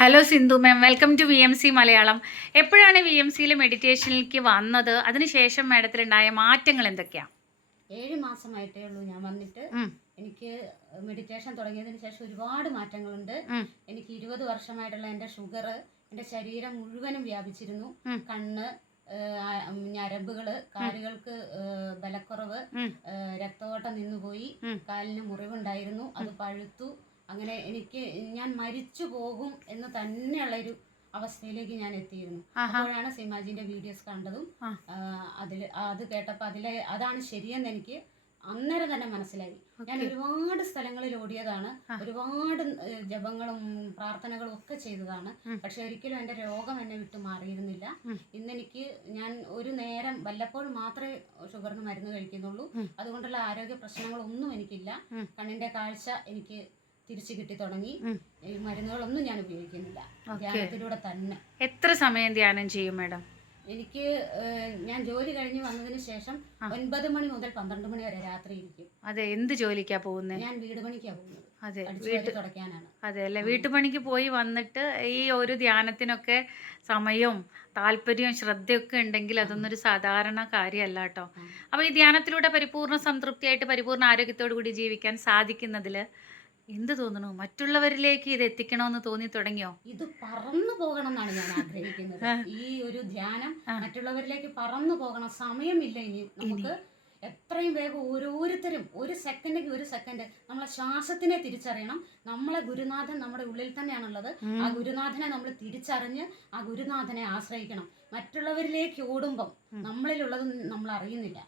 Hello Sindhu ma'am, welcome to VMC Malayalam. എപ്പോഴാണ് VMCയിൽ മെഡിറ്റേഷനിലേക്ക് വന്നത്? അതിനുശേഷം മാഡത്തിലുണ്ടായ മാറ്റങ്ങൾ എന്തൊക്കെയാണ്? 7 മാസമായിട്ടേ ഉള്ളൂ ഞാൻ വന്നിട്ട്. എനിക്ക് മെഡിറ്റേഷൻ തുടങ്ങിയതിന് ശേഷം ഒരുപാട് മാറ്റങ്ങളുണ്ട്. എനിക്ക് 20 വർഷമായിട്ടുള്ള എൻ്റെ ഷുഗർ എൻ്റെ ശരീരം മുഴുവനും വ്യാപിച്ചിരുന്നു. കണ്ണ്, ഞരമ്പുകള്, കാലുകൾക്ക് ബലക്കുറവ്, രക്തഓട്ടം നിന്നുപോയി, കാലിന് മുറിവുണ്ടായിരുന്നു, അത് പഴുത്തു. അങ്ങനെ ഞാൻ മരിച്ചു പോകും എന്ന് തന്നെയുള്ളൊരു അവസ്ഥയിലേക്ക് ഞാൻ എത്തിയിരുന്നു. അപ്പോഴാണ് സീമാജിന്റെ വീഡിയോസ് കണ്ടതും അത് കേട്ടപ്പോൾ അതാണ് ശരിയെന്ന് എനിക്ക് അന്നേരം തന്നെ മനസ്സിലായി. ഞാൻ ഒരുപാട് സ്ഥലങ്ങളിൽ ഓടിയതാണ്, ഒരുപാട് ജപങ്ങളും പ്രാർത്ഥനകളും ഒക്കെ ചെയ്തതാണ്. പക്ഷെ ഒരിക്കലും എൻ്റെ രോഗം എന്നെ വിട്ടു മാറിയിരുന്നില്ല. ഞാൻ ഒരു നേരം വല്ലപ്പോഴും മാത്രമേ ഷുഗറിന് മരുന്ന് കഴിക്കുന്നുള്ളൂ. അതുകൊണ്ടുള്ള ആരോഗ്യ പ്രശ്നങ്ങളൊന്നും എനിക്കില്ല. കണ്ണിന്റെ കാഴ്ച എനിക്ക് തിരിച്ചു കിട്ടി തുടങ്ങി. ഈ മരുന്നുകളൊന്നും ഞാൻ ഉപയോഗിക്കുന്നില്ല, ധ്യാനത്തിലൂടെ തന്നെ. എത്ര സമയം ധ്യാനം ചെയ്യും മാഡം? ഞാൻ ജോലി കഴിഞ്ഞ് വന്നതിന് ശേഷം 9 മണി മുതൽ 12 മണി വരെ രാത്രി ഇരിക്കും. അതെ, എന്ത് ജോലിക്കാ പോകുന്നത്? ഞാൻ വീട് പണിക്കാ പോകുന്നത്. അതെ, തുടക്കാനാണ്. അതെ അല്ലേ, വീട്ടുപണിക്ക് പോയി വന്നിട്ട് ഈ ഒരു ധ്യാനത്തിനൊക്കെ സമയവും താല്പര്യവും ശ്രദ്ധയൊക്കെ ഉണ്ടെങ്കിൽ അതൊന്നൊരു സാധാരണ കാര്യമല്ല കേട്ടോ. അപ്പോൾ ഈ ധ്യാനത്തിലൂടെ പരിപൂർണ്ണ സംതൃപ്തിയായിട്ട് പരിപൂർണ്ണ ആരോഗ്യത്തോടു കൂടി ജീവിക്കാൻ സാധിക്കുന്നതിൽ എന്ത് തോന്നുന്നു? മറ്റുള്ളവരിലേക്ക് ഇത് എത്തിക്കണമെന്ന് തോന്നി തുടങ്ങിയോ? ഇത് പറന്നു പോകണം എന്നാണ് ഞാൻ ആഗ്രഹിക്കുന്നത്. ഈ ഒരു ധ്യാനം മറ്റുള്ളവരിലേക്ക് പറന്നു പോകണം. സമയമില്ല ഇനി നമുക്ക്. എത്രയും വേഗം ഓരോരുത്തരും ഒരു സെക്കൻഡ് നമ്മളെ ശ്വാസത്തിനെ തിരിച്ചറിയണം. നമ്മളെ ഗുരുനാഥൻ നമ്മുടെ ഉള്ളിൽ തന്നെയാണുള്ളത്. ആ ഗുരുനാഥനെ നമ്മൾ തിരിച്ചറിഞ്ഞ് ആ ഗുരുനാഥനെ ആശ്രയിക്കണം. മറ്റുള്ളവരിലേക്ക് ഓടുമ്പം നമ്മളിലുള്ളത് നമ്മൾ അറിയുന്നില്ല.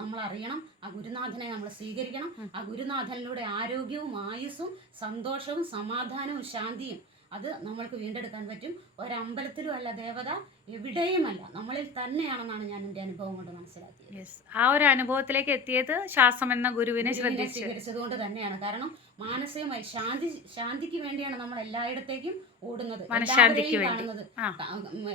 നമ്മൾ അറിയണം. ആ ഗുരുനാഥനെ നമ്മൾ സ്വീകരിക്കണം. ആ ഗുരുനാഥനിലൂടെ ആരോഗ്യവും ആയുസ്സും സന്തോഷവും സമാധാനവും ശാന്തിയും അത് നമ്മൾക്ക് വീണ്ടെടുക്കാൻ പറ്റും. ഒരമ്പലത്തിലും അല്ല, ദേവത എവിടെയുമല്ല, നമ്മളിൽ തന്നെയാണെന്നാണ് ഞാൻ എൻ്റെ അനുഭവം കൊണ്ട് മനസ്സിലാക്കിയത്. ആ ഒരു അനുഭവത്തിലേക്ക് എത്തിയത് ശ്വാസം എന്ന ഗുരുവിനെ സ്വീകരിച്ചത് കൊണ്ട് തന്നെയാണ്. കാരണം മാനസികമായി ശാന്തിക്ക് വേണ്ടിയാണ് നമ്മൾ എല്ലായിടത്തേക്കും ഓടുന്നത്, കാണുന്നത്,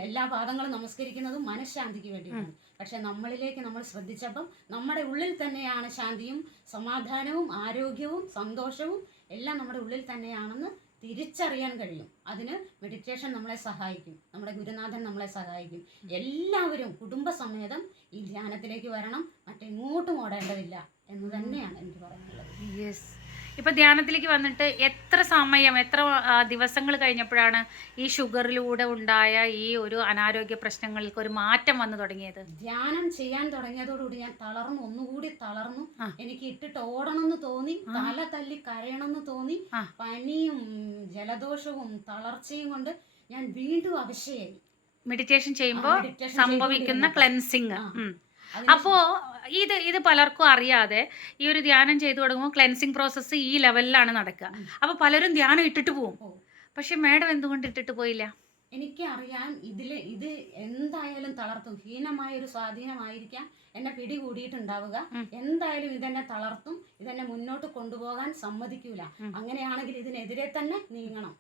എല്ലാ പാദങ്ങളും നമസ്കരിക്കുന്നതും മനഃശാന്തിക്ക് വേണ്ടിയാണ്. പക്ഷെ നമ്മളിലേക്ക് നമ്മൾ ശ്രദ്ധിച്ചപ്പം നമ്മുടെ ഉള്ളിൽ തന്നെയാണ് ശാന്തിയും സമാധാനവും ആരോഗ്യവും സന്തോഷവും എല്ലാം നമ്മുടെ ഉള്ളിൽ തന്നെയാണെന്ന് തിരിച്ചറിയാൻ കഴിയും. അതിന് മെഡിറ്റേഷൻ നമ്മളെ സഹായിക്കും, നമ്മുടെ ഗുരുനാഥൻ നമ്മളെ സഹായിക്കും. എല്ലാവരും കുടുംബസമേതം ഈ ധ്യാനത്തിലേക്ക് വരണം, മറ്റെങ്ങോട്ടും ഓടേണ്ടതില്ല എന്ന് തന്നെയാണ് എനിക്ക് പറയാനുള്ളത്. യെസ്. ഇപ്പം ധ്യാനത്തിലേക്ക് വന്നിട്ട് എത്ര സമയം, എത്ര ദിവസങ്ങൾ കഴിഞ്ഞപ്പോഴാണ് ഈ ഷുഗറിലൂടെ ഉണ്ടായ ഈ ഒരു അനാരോഗ്യ പ്രശ്നങ്ങൾക്ക് ഒരു മാറ്റം വന്നു തുടങ്ങിയത്? ധ്യാനം ചെയ്യാൻ തുടങ്ങിയതോടുകൂടി ഞാൻ ഒന്നുകൂടി തളർന്നു. എനിക്ക് ഇട്ടിട്ട് ഓടണമെന്ന് തോന്നി, തല തല്ലി കരയണമെന്ന് തോന്നി. പനിയും ജലദോഷവും തളർച്ചയും കൊണ്ട് ഞാൻ വീണ്ടും അവശയായി. മെഡിറ്റേഷൻ ചെയ്യുമ്പോൾ സംഭവിക്കുന്ന ക്ലെൻസിങ്. അപ്പോൾ ഇത് പലർക്കും അറിയാതെ ഈ ഒരു ധ്യാനം ചെയ്തു തുടങ്ങുമ്പോൾ ക്ലെൻസിങ് പ്രോസസ്സ് ഈ ലെവലിലാണ് നടക്കുക. അപ്പോൾ പലരും ധ്യാനം ഇട്ടിട്ട് പോകും. പക്ഷെ മാഡം എന്തുകൊണ്ട് ഇട്ടിട്ട് പോയില്ല? എനിക്കറിയാം ഇത് എന്തായാലും തളർത്തും. ഹീനമായ ഒരു സ്വാധീനമായിരിക്കാം എന്നെ പിടികൂടിയിട്ടുണ്ടാവുക. എന്തായാലും ഇതെന്നെ തളർത്തും, ഇതെന്നെ മുന്നോട്ട് കൊണ്ടുപോകാൻ സമ്മതിക്കൂല. അങ്ങനെയാണെങ്കിൽ ഇതിനെതിരെ തന്നെ നീങ്ങണം.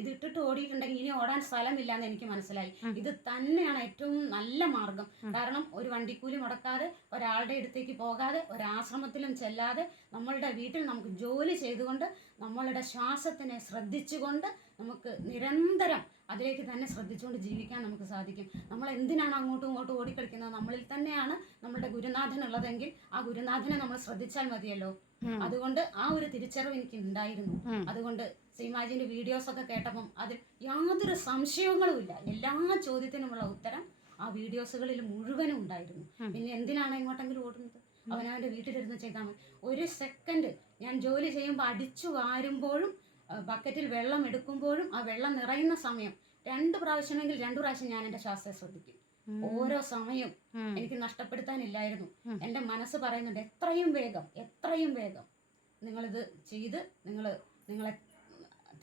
ഇതിട്ടിട്ട് ഓടിയിട്ടുണ്ടെങ്കിൽ ഇനി ഓടാൻ സ്ഥലമില്ല എന്ന് എനിക്ക് മനസ്സിലായി. ഇത് തന്നെയാണ് ഏറ്റവും നല്ല മാർഗം. കാരണം ഒരു വണ്ടിക്കൂലി മുടക്കാതെ, ഒരാളുടെ അടുത്തേക്ക് പോകാതെ, ഒരാശ്രമത്തിലും ചെല്ലാതെ, നമ്മളുടെ വീട്ടിൽ നമുക്ക് ജോലി ചെയ്തുകൊണ്ട് നമ്മളുടെ ശ്വാസത്തിനെ ശ്രദ്ധിച്ചുകൊണ്ട് നമുക്ക് നിരന്തരം അതിലേക്ക് തന്നെ ശ്രദ്ധിച്ചുകൊണ്ട് ജീവിക്കാൻ നമുക്ക് സാധിക്കും. നമ്മൾ എന്തിനാണ് അങ്ങോട്ടും ഇങ്ങോട്ടും ഓടിക്കളിക്കുന്നത്? നമ്മളിൽ തന്നെയാണ് നമ്മളുടെ ഗുരുനാഥൻ ഉള്ളതെങ്കിൽ ആ ഗുരുനാഥനെ നമ്മൾ ശ്രദ്ധിച്ചാൽ മതിയല്ലോ. അതുകൊണ്ട് ആ ഒരു തിരിച്ചറിവ് എനിക്ക് ഉണ്ടായിരുന്നു. അതുകൊണ്ട് സീമാജിന്റെ വീഡിയോസ് ഒക്കെ കേട്ടപ്പം അതിൽ യാതൊരു സംശയങ്ങളും ഇല്ല. എല്ലാ ചോദ്യത്തിനുമുള്ള ഉത്തരം ആ വീഡിയോസുകളിൽ മുഴുവനും ഉണ്ടായിരുന്നു. പിന്നെ എന്തിനാണ് എങ്ങോട്ടെങ്കിലും ഓടുന്നത്? അവനവൻ്റെ വീട്ടിലിരുന്ന് ചെയ്താൽ മതി. ഒരു സെക്കൻഡ് ഞാൻ ജോലി ചെയ്യുമ്പോൾ അടിച്ചു വാരുമ്പോഴും ബക്കറ്റിൽ വെള്ളം എടുക്കുമ്പോഴും ആ വെള്ളം നിറയുന്ന സമയം 2 പ്രാവശ്യമെങ്കിൽ 2 പ്രാവശ്യം ഞാൻ എൻ്റെ ശ്വാസത്തെ ശ്രദ്ധിക്കും. ഓരോ സമയം എനിക്ക് നഷ്ടപ്പെടുത്താനില്ലായിരുന്നു. എൻ്റെ മനസ്സ് പറയുന്നുണ്ട് എത്രയും വേഗം നിങ്ങളിത് ചെയ്ത് നിങ്ങളെ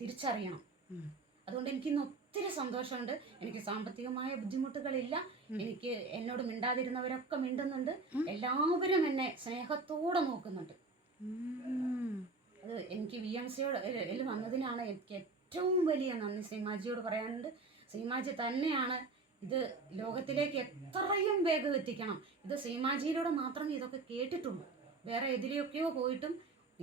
തിരിച്ചറിയണം. അതുകൊണ്ട് എനിക്കിന്ന് ഒത്തിരി സന്തോഷമുണ്ട്. എനിക്ക് സാമ്പത്തികമായ ബുദ്ധിമുട്ടുകളില്ല. എനിക്ക് എന്നോട് മിണ്ടാതിരുന്നവരൊക്കെ മിണ്ടുന്നുണ്ട്. എല്ലാവരും എന്നെ സ്നേഹത്തോടെ നോക്കുന്നുണ്ട്. അത് എനിക്ക് VMCയോട് വന്നതിനാണ് എനിക്ക് ഏറ്റവും വലിയ നന്ദി സീമാജിയോട് പറയാനുണ്ട്. സീമാജി തന്നെയാണ് ഇത് ലോകത്തിലേക്ക് എത്രയും വേഗം എത്തിക്കണം. ഇത് സീമാജിയിലൂടെ മാത്രമേ ഇതൊക്കെ കേട്ടിട്ടുള്ളൂ. വേറെ എതിലെയൊക്കെയോ പോയിട്ടും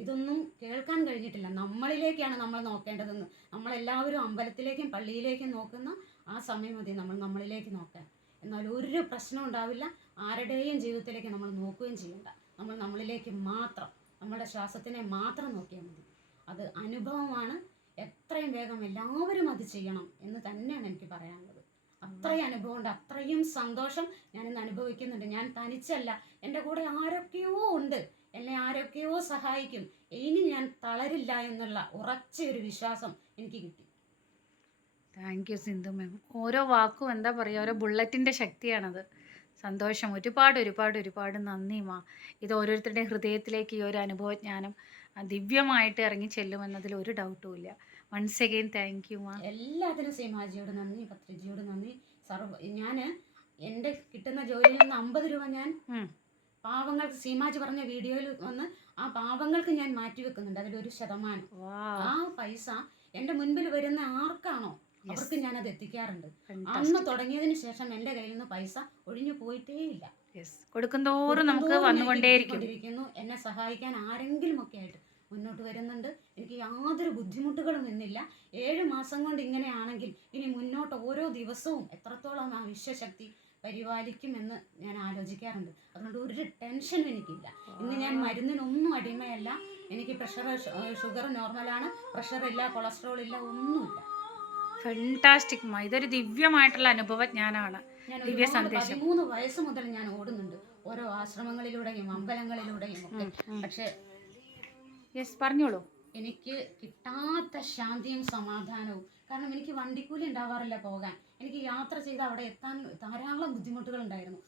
ഇതൊന്നും കേൾക്കാൻ കഴിഞ്ഞിട്ടില്ല. നമ്മളിലേക്കാണ് നമ്മൾ നോക്കേണ്ടതെന്ന്. നമ്മളെല്ലാവരും അമ്പലത്തിലേക്കും പള്ളിയിലേക്കും നോക്കുന്ന ആ സമയം മതി നമ്മൾ നമ്മളിലേക്ക് നോക്കാൻ. എന്നാൽ ഒരു പ്രശ്നം ഉണ്ടാവില്ല. ആരുടെയും ജീവിതത്തിലേക്ക് നമ്മൾ നോക്കുകയും ചെയ്യണ്ട. നമ്മൾ നമ്മളിലേക്ക് മാത്രം, നമ്മുടെ ശ്വാസത്തിനെ മാത്രം നോക്കിയാൽ മതി. അത് അനുഭവമാണ്. എത്രയും വേഗം എല്ലാവരും അത് ചെയ്യണം എന്ന് തന്നെയാണ് എനിക്ക് പറയാനുള്ളത്. അത്രയും അനുഭവമുണ്ട്, അത്രയും സന്തോഷം ഞാനിന്ന് അനുഭവിക്കുന്നുണ്ട്. ഞാൻ തനിച്ചല്ല, എൻ്റെ കൂടെ ആരൊക്കെയോ ഉണ്ട്, എന്നെ ആരൊക്കെയോ സഹായിക്കും. ഇനി ഞാൻ തളരില്ല എന്നുള്ള ഉറച്ചൊരു വിശ്വാസം എനിക്ക് കിട്ടി. താങ്ക് യു സിന്ധു മാം. ഓരോ വാക്കും എന്താ പറയുക, ഓരോ ബുള്ളറ്റിൻ്റെ ശക്തിയാണത്. സന്തോഷം. ഒരുപാട് ഒരുപാട് ഒരുപാട് നന്ദി മാ. ഇത് ഓരോരുത്തരുടെയും ഹൃദയത്തിലേക്ക് ഈ ഒരു അനുഭവജ്ഞാനം ദിവ്യമായിട്ട് ഇറങ്ങി ചെല്ലുമെന്നതിൽ ഒരു ഡൗട്ടും ഇല്ല. വൺസ് അഗെയിൻ താങ്ക് യു മാ. എല്ലാത്തിനും സീമാജിയോട് നന്ദി, പത്രിജിയോട് നന്ദി. ഞാൻ എൻ്റെ കിട്ടുന്ന ജോലിയിൽ നിന്ന് 50 രൂപ ഞാൻ പാവങ്ങൾക്ക്, സീമാജി പറഞ്ഞ വീഡിയോയിൽ വന്ന് ആ പാവങ്ങൾക്ക് ഞാൻ മാറ്റി വെക്കുന്നുണ്ട്. അതിലൊരു ശതമാനം ആ പൈസ എൻ്റെ മുൻപിൽ വരുന്ന ആർക്കാണോ അവർക്ക് ഞാനത് എത്തിക്കാറുണ്ട്. അന്ന് തുടങ്ങിയതിന് ശേഷം എൻ്റെ കയ്യിൽ നിന്ന് പൈസ ഒഴിഞ്ഞു പോയിട്ടേ ഇല്ല. കൊടുക്കുന്തോറും നമുക്ക് വന്നുകൊണ്ടേയിരിക്കുന്നു. എന്നെ സഹായിക്കാൻ ആരെങ്കിലും ഒക്കെ ആയിട്ട് മുന്നോട്ട് വരുന്നുണ്ട്. എനിക്ക് യാതൊരു ബുദ്ധിമുട്ടുകളും എന്നില്ല. 7 മാസം കൊണ്ട് ഇങ്ങനെയാണെങ്കിൽ ഇനി മുന്നോട്ട് ഓരോ ദിവസവും എത്രത്തോളം ആ വിശ്വശക്തി പരിപാലിക്കുമെന്ന് ഞാൻ ആലോചിക്കാറുണ്ട്. അതുകൊണ്ട് ഒരു ടെൻഷനും എനിക്കില്ല. ഇന്ന് ഞാൻ മരുന്നിനൊന്നും അടിമയല്ല. എനിക്ക് പ്രഷർ, ഷുഗർ നോർമലാണ്, പ്രഷർ ഇല്ല, കൊളസ്ട്രോൾ ഇല്ല, ഒന്നുമില്ല. ഫാന്റാസ്റ്റിക് മാ. ഇതൊരു ദിവ്യമായിട്ടുള്ള അനുഭവജ്ഞാനാണ്. ദിവ്യ സന്ദേശം. 13 വയസ്സ് മുതൽ ഞാൻ ഓടുന്നുണ്ട്, ഓരോ ആശ്രമങ്ങളിലൂടെയും അമ്പലങ്ങളിലൂടെയും ഒക്കെ. പക്ഷെ പറഞ്ഞോളൂ. എനിക്ക് കിട്ടാത്ത ശാന്തിയും സമാധാനവും. കാരണം എനിക്ക് വണ്ടിക്കൂലി ഉണ്ടാവാറില്ല പോകാൻ. എനിക്ക് യാത്ര ചെയ്ത് അവിടെ എത്താൻ ധാരാളം ബുദ്ധിമുട്ടുകൾ ഉണ്ടായിരുന്നു.